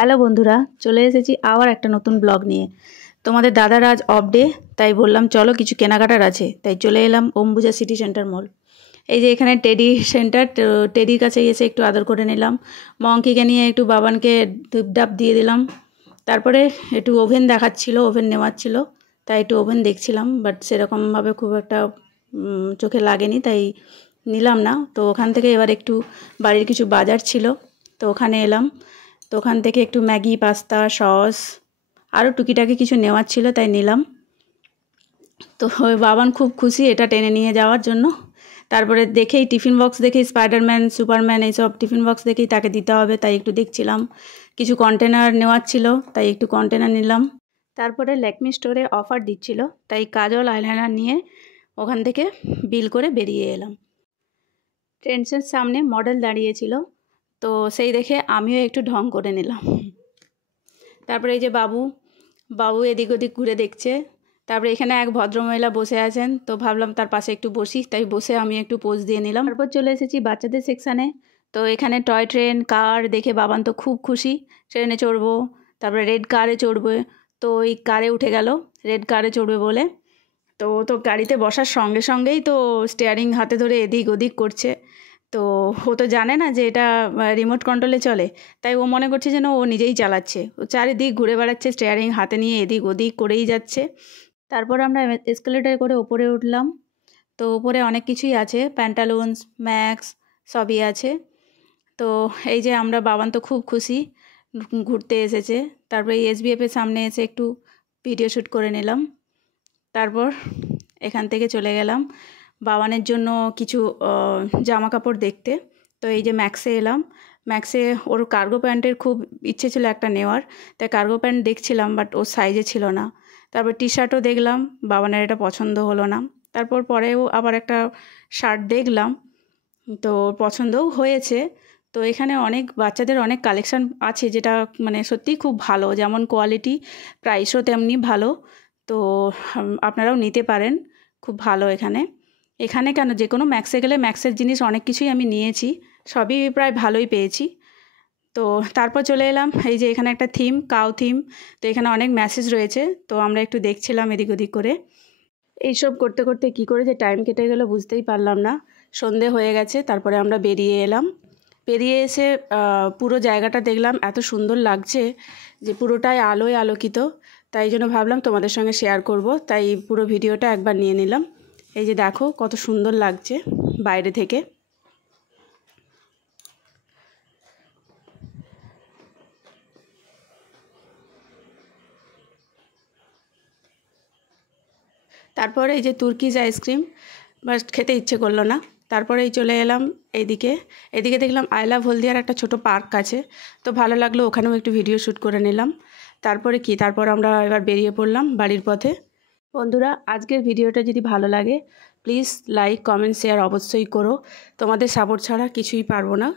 Hello বন্ধুরা, চলে এসেছি আবার একটা নতুন ব্লগ নিয়ে। তোমাদের দাদার আজ অফ ডে, তাই বললাম চলো কিছু কেনাকাটার আছে, তাই চলে এলাম অম্বুজা সিটি সেন্টার মল। এই যে এখানে টেডি সেন্টার, টেডির কাছে এসে একটু আদর করে নিলাম। মঙ্কিকে নিয়ে একটু বাবানকে ধূপধাপ দিয়ে দিলাম। তারপরে একটু ওভেন দেখাচ্ছিল, ওভেন নেওয়ার ছিল, তাই একটু ওভেন দেখছিলাম, বাট সেরকমভাবে খুব একটা চোখে লাগেনি, তাই নিলাম না। তো ওখান থেকে এবার একটু বাড়ির কিছু বাজার ছিল, তো ওখানে এলাম। তো ওখান থেকে একটু ম্যাগি, পাস্তা, সস আরও টুকিটাকি কিছু নেওয়ার ছিল, তাই নিলাম। তো বাবান খুব খুশি এটা টেনে নিয়ে যাওয়ার জন্য। তারপরে দেখেই টিফিন বক্স দেখেই স্পাইডারম্যান, সুপারম্যান এইসব টিফিন বক্স দেখেই তাকে দিতে হবে, তাই একটু দেখছিলাম। কিছু কন্টেনার নেওয়ার ছিল, তাই একটু কন্টেনার নিলাম। তারপরে ল্যাকমি স্টোরে অফার দিচ্ছিল, তাই কাজল আইলাইনার নিয়ে ওখান থেকে বিল করে বেরিয়ে এলাম। ট্রেন্ডসের সামনে মডেল দাঁড়িয়েছিল, তো সেই দেখে আমিও একটু ঢং করে নিলাম। তারপরে এই যে বাবু এদিক ওদিক ঘুরে দেখছে। তারপরে এখানে এক ভদ্রমহিলা বসে আছেন, তো ভাবলাম তার পাশে একটু বসি, তাই বসে আমি একটু পোজ দিয়ে নিলাম। তারপর চলে এসেছি বাচ্চাদের সেকশানে। তো এখানে টয় ট্রেন, কার দেখে বাবান তো খুব খুশি, ট্রেনে চড়বো। তারপরে রেড কারে চড়বে, তো ওই কারে উঠে গেল রেড কারে চড়বে বলে। তো গাড়িতে বসার সঙ্গে সঙ্গেই তো স্টিয়ারিং হাতে ধরে এদিক ওদিক করছে। তো ও তো জানে না যে এটা রিমোট কন্ট্রোলে চলে, তাই ও মনে করছে যেন ও নিজেই চালাচ্ছে। ও চারিদিক ঘুরে বেড়াচ্ছে, স্টিয়ারিং হাতে নিয়ে এদিক ওদিক করেই যাচ্ছে। তারপর আমরা এসকেলেটার করে ওপরে উঠলাম। তো ওপরে অনেক কিছুই আছে, প্যান্টালুনস, ম্যাক্স সবই আছে। তো এই যে আমরা বাবান তো খুব খুশি, ঘুরতে এসেছে। তারপরে এই এসবিএফের সামনে এসে একটু ভিডিও শ্যুট করে নিলাম। তারপর এখান থেকে চলে গেলাম বাবানের জন্য কিছু জামা কাপড় দেখতে। তো এই যে ম্যাক্সে এলাম। ম্যাক্সে ওর কার্গো প্যান্টের খুব ইচ্ছে ছিল একটা নেওয়ার, তাই কার্গো প্যান্ট দেখছিলাম, বাট ওর সাইজে ছিল না। তারপর টি শার্টও দেখলাম, বাবানের এটা পছন্দ হলো না। তারপর পরেও আবার একটা শার্ট দেখলাম, তো পছন্দও হয়েছে। তো এখানে অনেক বাচ্চাদের অনেক কালেকশান আছে, যেটা মানে সত্যিই খুব ভালো, যেমন কোয়ালিটি, প্রাইসও তেমনি ভালো। তো আপনারাও নিতে পারেন, খুব ভালো এখানে কেন, যে কোনো ম্যাক্সে গেলে ম্যাক্সের জিনিস অনেক কিছুই আমি নিয়েছি, সবই প্রায় ভালোই পেয়েছি। তো তারপর চলে এলাম এই যে এখানে একটা থিম, কাউ থিম। তো এখানে অনেক মেসেজ রয়েছে, তো আমরা একটু দেখছিলাম এদিক ওদিক করে। এইসব করতে করতে কি করে যে টাইম কেটে গেল বুঝতেই পারলাম না। সন্ধে হয়ে গেছে, তারপরে আমরা বেরিয়ে এলাম। বেরিয়ে এসে পুরো জায়গাটা দেখলাম, এত সুন্দর লাগছে যে পুরোটাই আলোয় আলোকিত। তাই জন্য ভাবলাম তোমাদের সঙ্গে শেয়ার করব, তাই পুরো ভিডিওটা একবার নিয়ে নিলাম। এই যে দেখো কত সুন্দর লাগছে বাইরে থেকে। তারপরে এই যে তুর্কিজ আইসক্রিম, বাস খেতে ইচ্ছে করলো না। তারপরে এই চলে এলাম এদিকে দেখলাম আই লাভ হলদিয়ার একটা ছোট পার্ক আছে, তো ভালো লাগলো, ওখানেও একটু ভিডিও শ্যুট করে নিলাম। তারপর আমরা এবার বেরিয়ে পড়লাম বাড়ির পথে। বন্ধুরা, আজকের ভিডিওটা যদি ভালো লাগে প্লিজ লাইক, কমেন্ট, শেয়ার অবশ্যই করো। তোমাদের সাপোর্ট ছাড়া কিছুই পারবো না।